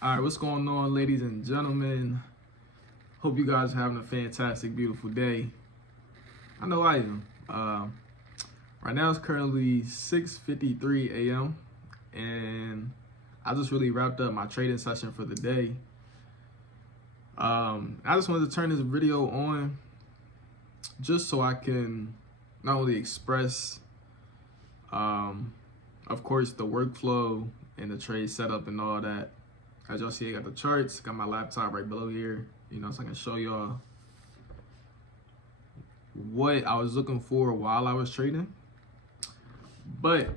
All right, what's going on, ladies and gentlemen? Hope you guys are having a fantastic, beautiful day. I know I am. Right now it's currently 6:53 a.m. and I just really wrapped up my trading session for the day. I just wanted to turn this video on just so I can not only express, of course, the workflow and the trade setup and all that. As y'all see, I got the charts, got my laptop right below here, so I can show y'all what I was looking for while I was trading. But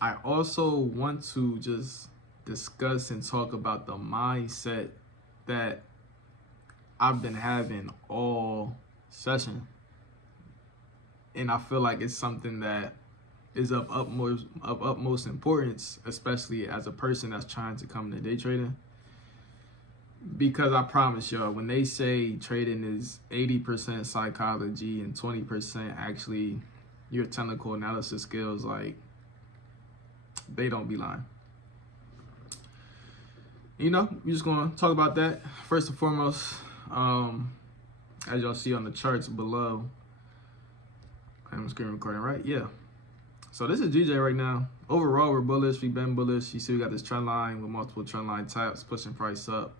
I also want to just discuss and talk about the mindset that I've been having all session. And I feel like it's something that is of utmost importance, especially as a person that's trying to come into day trading. Because I promise y'all, when they say trading is 80% psychology and 20% actually your technical analysis skills, like, they don't be lying. We're just gonna talk about that. First and foremost, as y'all see on the charts below, I'm screen recording, right? Yeah. So this is GJ right now. Overall, we're bullish. We've been bullish. You see we got this trend line with multiple trend line types pushing price up.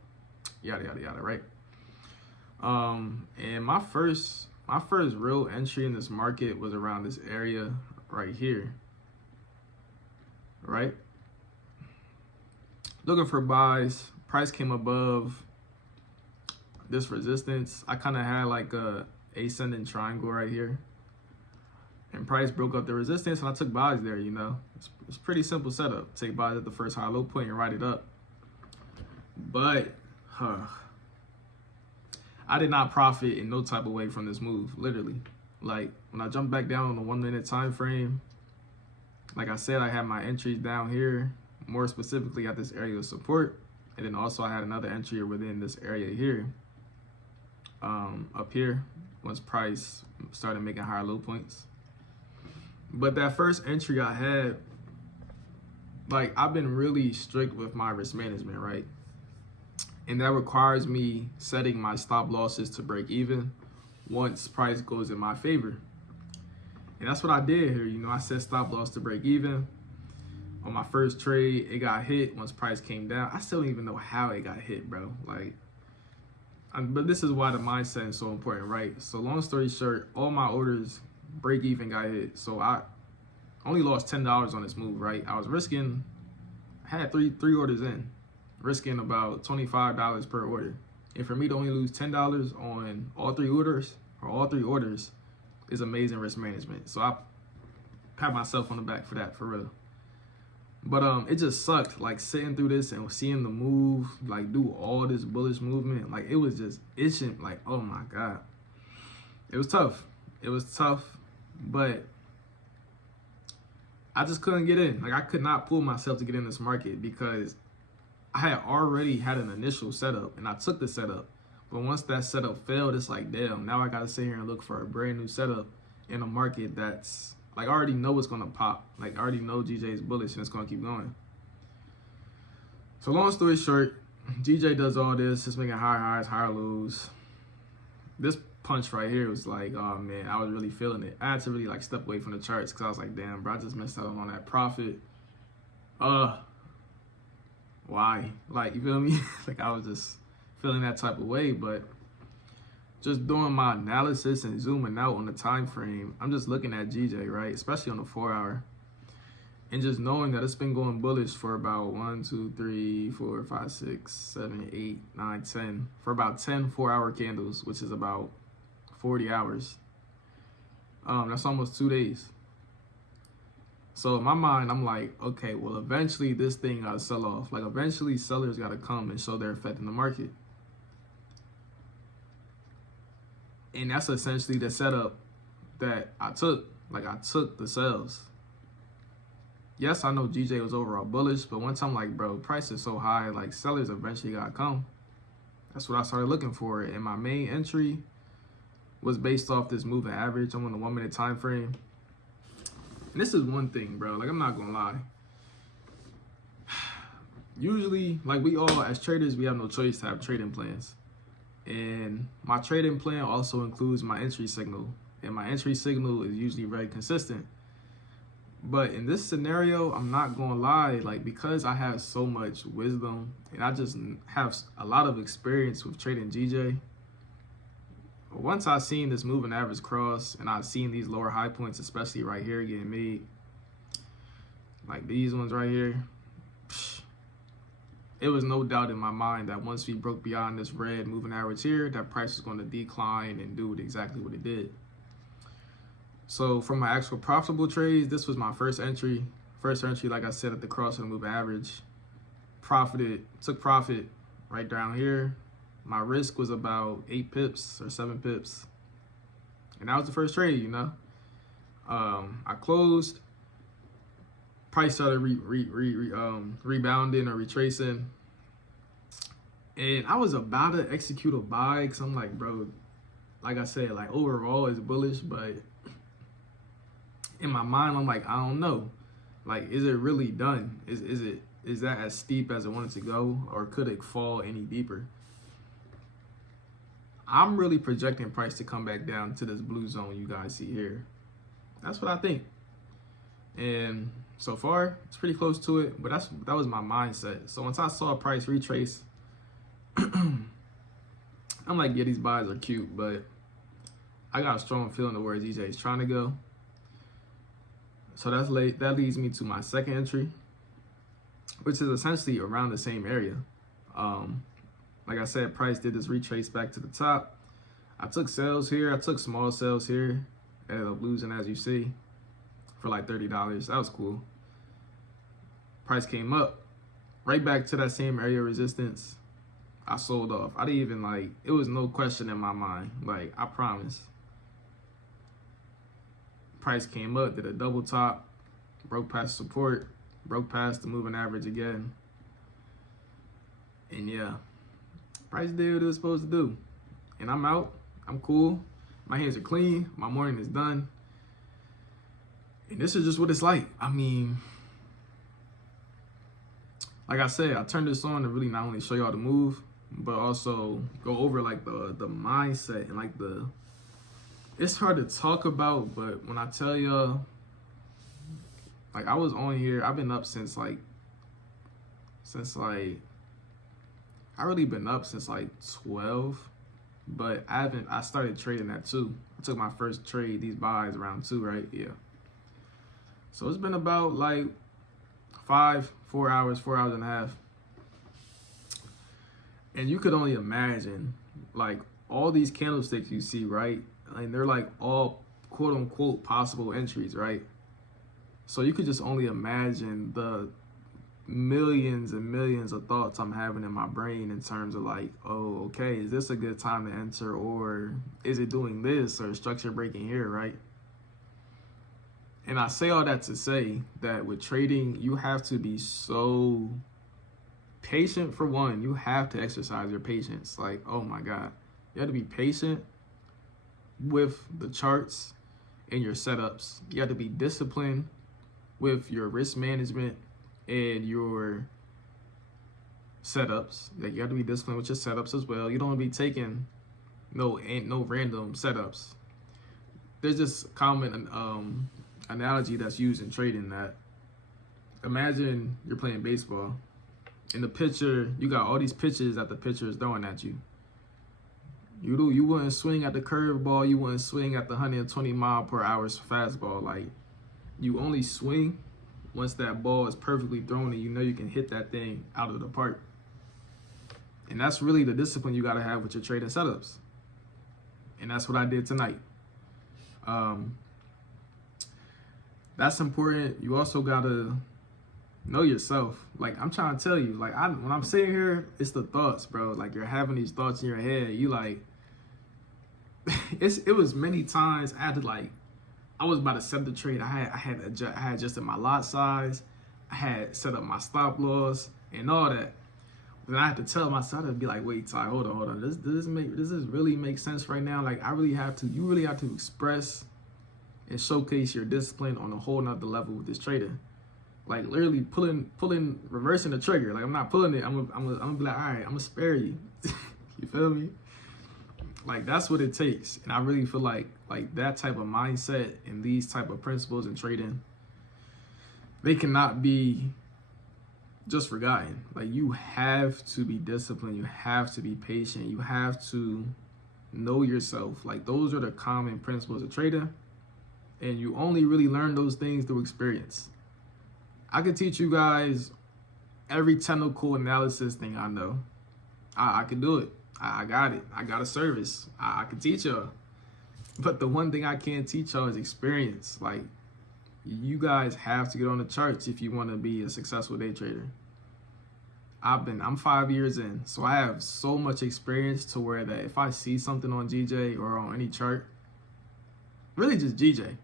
Yada, yada, yada, right? And my first real entry in this market was around this area right here, right? Looking for buys. Price came above this resistance. I kind of had like a ascending triangle right here. And price broke up the resistance, and I took buys there, It's pretty simple setup. Take buys at the first high low point and ride it up. But I did not profit in no type of way from this move, literally. Like, when I jumped back down on the 1 minute time frame, like I said, I had my entries down here, more specifically at this area of support. And then also I had another entry within this area here, up here, once price started making higher low points. But that first entry I had, like, I've been really strict with my risk management, right? And that requires me setting my stop losses to break even once price goes in my favor. And that's what I did here. I set stop loss to break even. On my first trade, it got hit once price came down. I still don't even know how it got hit, bro. But this is why the mindset is so important, right? So long story short, all my orders break even got hit. So I only lost $10 on this move, right? I had three orders in, risking about $25 per order. And for me to only lose $10 on all three orders is amazing risk management. So I pat myself on the back for that, for real. But it just sucked, like, sitting through this and seeing the move, like, do all this bullish movement. Like, it was just itching, like, oh my God. It was tough. But I just couldn't get in. Like, I could not pull myself to get in this market because I had already had an initial setup and I took the setup. But once that setup failed, it's like, damn, now I got to sit here and look for a brand new setup in a market that's, like, I already know it's going to pop. Like, I already know GJ is bullish and it's going to keep going. So long story short, GJ does all this, just making higher highs, higher lows. This punch right here was like, oh man, I was really feeling it. I had to really, like, step away from the charts because I was like, damn, bro, I just missed out on that profit. Why? Like, you feel me? Like, I was just feeling that type of way. But just doing my analysis and zooming out on the time frame, I'm just looking at GJ, right? Especially on the 4 hour. And just knowing that it's been going bullish for about 1, 2, 3, 4, 5, 6, 7, 8, 9, 10. For about 10 4-hour candles, which is about 40 hours. That's almost 2 days. So in my mind, I'm like, okay, well, eventually this thing got to sell off. Like, eventually sellers got to come and show their effect in the market. And that's essentially the setup that I took. Like, I took the sales. Yes, I know GJ was overall bullish, but once I'm like, bro, price is so high, like, sellers eventually got to come. That's what I started looking for. And my main entry was based off this moving average. I'm on the 1 minute time frame. And this is one thing, bro. Like, I'm not going to lie. usually, like we all as traders, we have no choice to have trading plans. And my trading plan also includes my entry signal. And my entry signal is usually very consistent. But in this scenario, I'm not gonna lie, like because I have so much wisdom and I just have a lot of experience with trading GJ, once I seen this moving average cross and I seen these lower high points, especially right here getting made, like these ones right here, it was no doubt in my mind that once we broke beyond this red moving average here, that price was going to decline and do exactly what it did. So for my actual profitable trades, this was my first entry. First entry, like I said, at the cross of the moving average. Took profit right down here. My risk was about 8 pips or 7 pips. And that was the first trade, you know. I closed. Price started rebounding or retracing. And I was about to execute a buy because I'm like, bro, like I said, like overall it's bullish, but in my mind, I'm like, I don't know. Like, is it really done? Is that as steep as it wanted to go, or could it fall any deeper? I'm really projecting price to come back down to this blue zone you guys see here. That's what I think. And so far, it's pretty close to it, but that was my mindset. So once I saw price retrace, I'm like, yeah, these buys are cute, but I got a strong feeling of where DJ is trying to go. So that leads me to my second entry, which is essentially around the same area. Like I said, price did this retrace back to the top. I took sales here. I took small sales here. Ended up losing, as you see, for like $30. That was cool. Price came up right back to that same area of resistance. I sold off. I didn't even it was no question in my mind. Like, I promise. Price came up, did a double top, broke past support, broke past the moving average again. And yeah, price did what it was supposed to do. And I'm out. I'm cool. My hands are clean. My morning is done. And this is just what it's like. I mean, like I said, I turned this on to really not only show y'all the move, but also go over like the mindset and like it's hard to talk about, but when I tell y'all, like I was on here, I've been up since I really been up since like 12, but I started trading at 2. I took my first trade, these buys around 2, right? Yeah. So it's been about like 4 hours and a half. And you could only imagine like all these candlesticks you see, right? And they're like all quote unquote possible entries, right? So you could just only imagine the millions and millions of thoughts I'm having in my brain in terms of like, oh, okay, is this a good time to enter, or is it doing this, or structure breaking here, right? And I say all that to say that with trading, you have to be so patient. For one, you have to exercise your patience. Like, oh my God, you have to be patient with the charts and your setups. You have to be disciplined with your risk management and your setups. Like, you have to be disciplined with your setups as well. You don't want to be taking no random setups. There's this common analogy that's used in trading that imagine you're playing baseball. In the pitcher, you got all these pitches that the pitcher is throwing at you. You wouldn't swing at the curveball. You wouldn't swing at the 120 mile per hour fastball. Like, you only swing once that ball is perfectly thrown and you know you can hit that thing out of the park. And that's really the discipline you got to have with your trading setups. And that's what I did tonight. That's important. You also got to know yourself. Like, I'm trying to tell you, like, when I'm sitting here, it's the thoughts, bro. Like, you're having these thoughts in your head. You like, it was many times I was about to set the trade. I had adjusted my lot size. I had set up my stop loss and all that. Then I had to tell myself, I'd be like, wait, Ty, hold on. Does this really make sense right now? Like, you really have to express and showcase your discipline on a whole nother level with this trader. Like literally reversing the trigger. Like I'm not pulling it. I'm gonna be like, all right, I'm gonna spare you. You feel me? Like that's what it takes. And I really feel like that type of mindset and these type of principles in trading, they cannot be just forgotten. Like you have to be disciplined. You have to be patient. You have to know yourself. Like those are the common principles of trading. And you only really learn those things through experience. I could teach you guys every technical analysis thing I know. I can do it. I got it. I got a service. I can teach y'all. But the one thing I can't teach y'all is experience. Like, you guys have to get on the charts if you want to be a successful day trader. I'm 5 years in, so I have so much experience to where that if I see something on GJ or on any chart, really just GJ,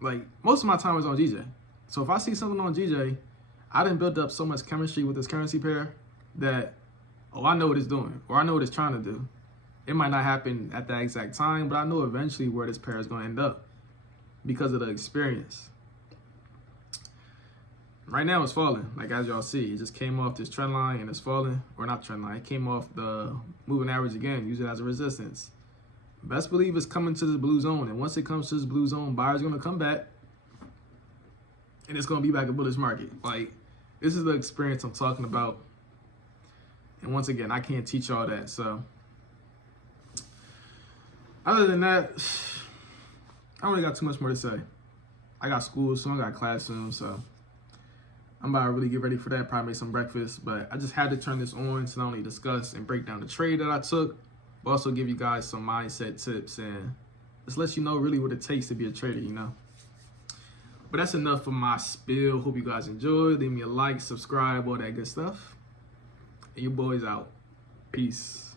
like most of my time is on GJ. So if I see something on GJ, I done built up so much chemistry with this currency pair that, oh, I know what it's doing, or I know what it's trying to do. It might not happen at that exact time, but I know eventually where this pair is going to end up because of the experience. Right now it's falling, like as y'all see, it just came off this trend line and it's falling, or not trend line, it came off the moving average again, use it as a resistance. Best believe it's coming to the blue zone, and once it comes to this blue zone, buyers are going to come back, and it's going to be back a bullish market. Like, this is the experience I'm talking about, and once again, I can't teach y'all that, so. Other than that, I don't really got too much more to say. I got school soon, I got class soon, so I'm about to really get ready for that, probably make some breakfast, but I just had to turn this on to not only discuss and break down the trade that I took, but also give you guys some mindset tips and just let you know really what it takes to be a trader, you know? But that's enough for my spiel. Hope you guys enjoyed. Leave me a like, subscribe, all that good stuff. And your boy's out. Peace.